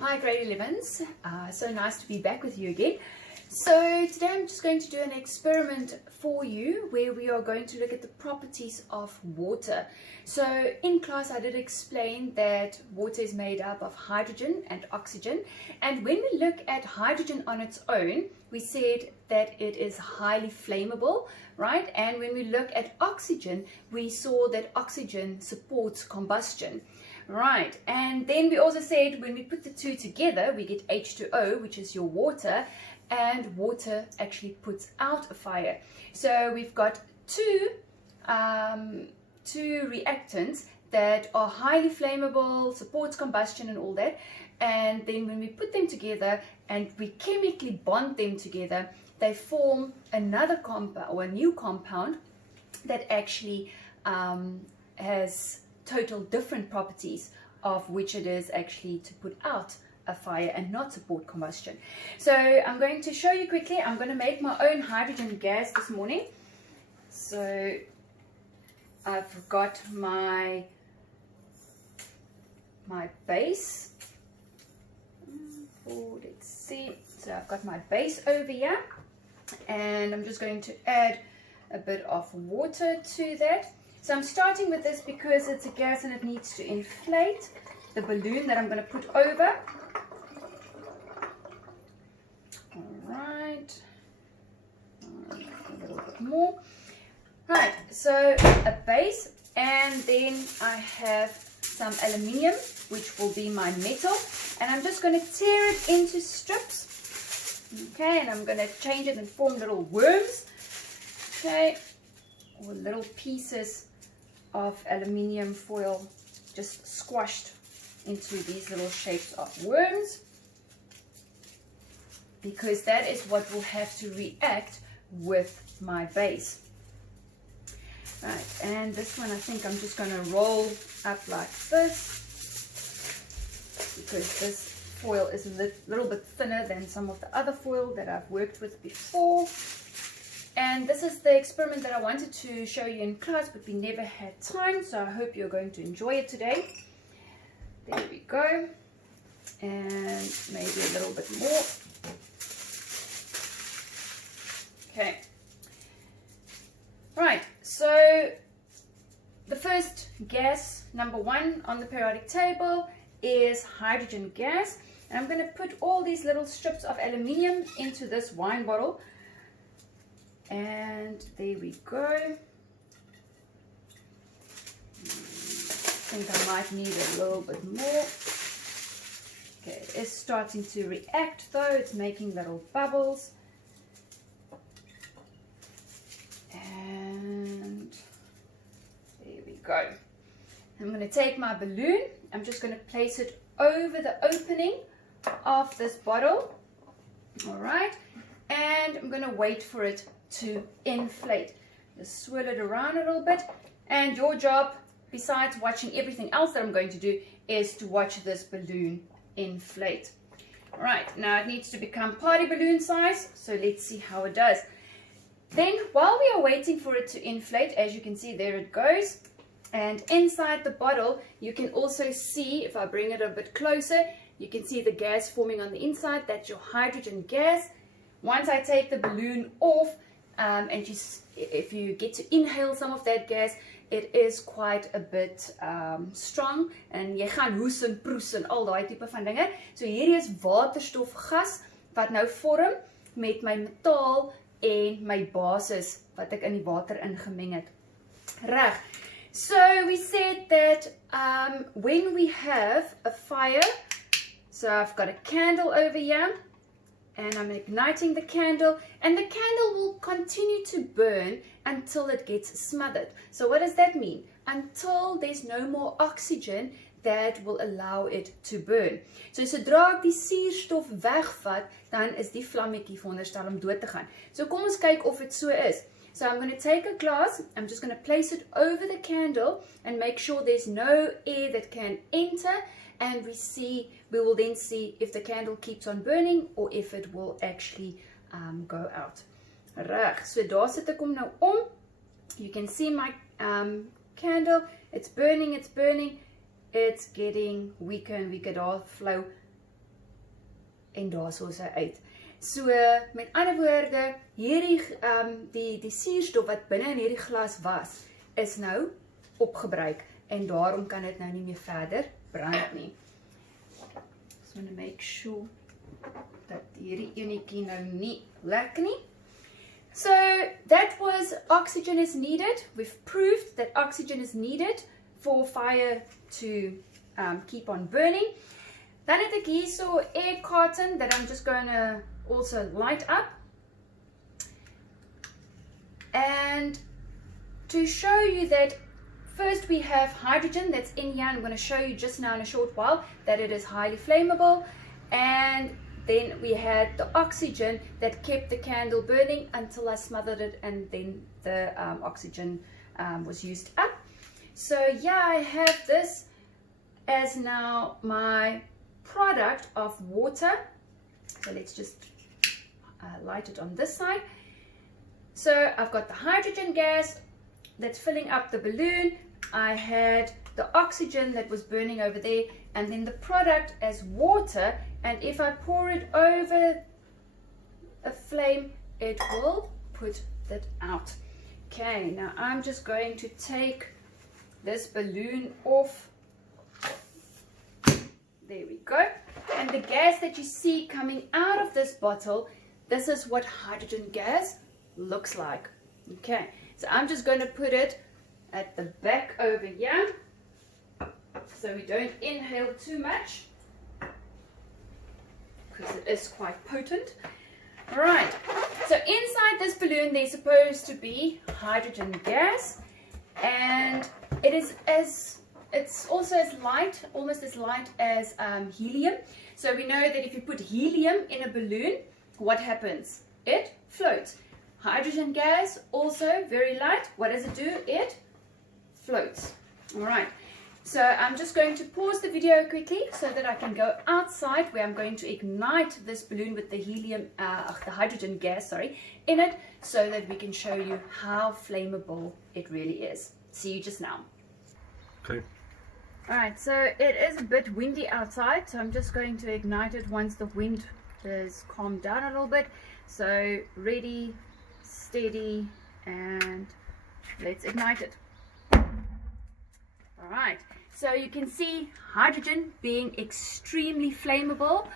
Hi grade 11s, so nice to be back with you again. So today I'm just going to do an experiment for you where we are going to look at the properties of water. So in class I did explain that water is made up of hydrogen and oxygen, and when we look at hydrogen on its own we said that it is highly flammable, right? And when we look at oxygen we saw that oxygen supports combustion. Right, and then we also said when we put the two together we get H2O, which is your water, and water actually puts out a fire. So we've got two reactants that are highly flammable, supports combustion and all that, and then when we put them together and we chemically bond them together, they form another compound or a new compound that actually has total different properties, of which it is actually to put out a fire and not support combustion. So I'm going to show you quickly. I'm going to make my own hydrogen gas this morning. So I've got my base. Let's see. So I've got my base over here, and I'm just going to add a bit of water to that. So I'm starting with this because it's a gas and it needs to inflate the balloon that I'm going to put over. Alright, a little bit more. Right, so a base, and then I have some aluminium, which will be my metal, and I'm just going to tear it into strips. Okay, and I'm going to change it and form little worms. Okay, or little pieces of aluminium foil just squashed into these little shapes of worms, because that is what will have to react with my base. Right, and this one I think I'm just going to roll up like this, because this foil is a little bit thinner than some of the other foil that I've worked with before. And this is the experiment that I wanted to show you in class, but we never had time, so I hope you're going to enjoy it today. There we go. And maybe a little bit more. Okay. Right, so the first gas, number one on the periodic table, is hydrogen gas. And I'm going to put all these little strips of aluminium into this wine bottle. And there we go. I think I might need a little bit more. Okay, it is starting to react though. It's making little bubbles. And there we go. I'm going to take my balloon. I'm just going to place it over the opening of this bottle. All right. And I'm going to wait for it to inflate. Just swirl it around a little bit, and your job, besides watching everything else that I'm going to do, is to watch this balloon inflate. All right, now it needs to become party balloon size, so let's see how it does. Then while we are waiting for it to inflate, as you can see, there it goes, and inside the bottle you can also see, if I bring it a bit closer, you can see the gas forming on the inside. That's your hydrogen gas. Once I take the balloon off, and if you get to inhale some of that gas, it is quite a bit strong, en jy gaan hoes en proes en al daai tipe van dinge. So hierdie is waterstofgas wat nou vorm met my metaal en my basis wat ek in die water ingemeng het. Reg. So we said that when we have a fire, so I've got a candle over here, and I'm igniting the candle, and the candle will continue to burn until it gets smothered. So what does that mean? Until there's no more oxygen that will allow it to burn. So sodra ek die suurstof wegvat, dan is die vlammetjie veronderstel om dood te gaan. So kom ons kyk of it so is. So I'm going to take a glass, I'm just going to place it over the candle and make sure there's no air that can enter, and we will then see if the candle keeps on burning or if it will actually go out. Reg, so daar sit ek hom nou om. You can see my candle, it's burning, it's getting weaker and weaker. Daar flou en daarso is hy uit. So met ander woorde, hierdie die suurstof wat binne in hierdie glas was, is nou opgebruik en daarom kan dit nou nie meer verder brand nie. Just want to make sure dat hierdie enetjie nou nie lek nie. So that was oxygen is needed. We've proved that oxygen is needed for fire to keep on burning. Dan het ek hierso air carton that I'm just going to also light up. And to show you that first we have hydrogen that's in here. I'm going to show you just now in a short while that it is highly flammable. And then we had the oxygen that kept the candle burning until I smothered it, and then the oxygen was used up. So yeah, I have this as now my product of water. So let's just light it on this side. So I've got the hydrogen gas that's filling up the balloon. I had the oxygen that was burning over there, and then the product as water. And if I pour it over a flame, it will put that out. Okay, now I'm just going to take this balloon off. There we go. And the gas that you see coming out of this bottle, this is what hydrogen gas looks like. Okay, so I'm just going to put it at the back over here so we don't inhale too much, because it is quite potent. Alright, so inside this balloon there's supposed to be hydrogen gas, and it's also as light, almost as light as helium. So we know that if you put helium in a balloon, what happens? It floats. Hydrogen gas, also very light. What does it do? It floats. Alright, so I'm just going to pause the video quickly so that I can go outside where I'm going to ignite this balloon with the helium, the hydrogen gas, sorry, in it, so that we can show you how flammable it really is. See you just now. Okay. Alright, so it is a bit windy outside, so I'm just going to ignite it once the wind is calmed down a little bit. So ready, steady, and let's ignite it. Alright, so you can see hydrogen being extremely flammable.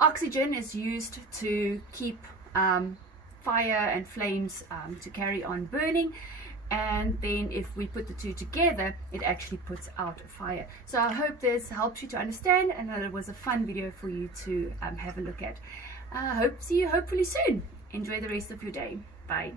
Oxygen is used to keep fire and flames to carry on burning. And then if we put the two together, it actually puts out a fire. So I hope this helps you to understand, and that it was a fun video for you to have a look at. Hope see you hopefully soon. Enjoy the rest of your day. Bye.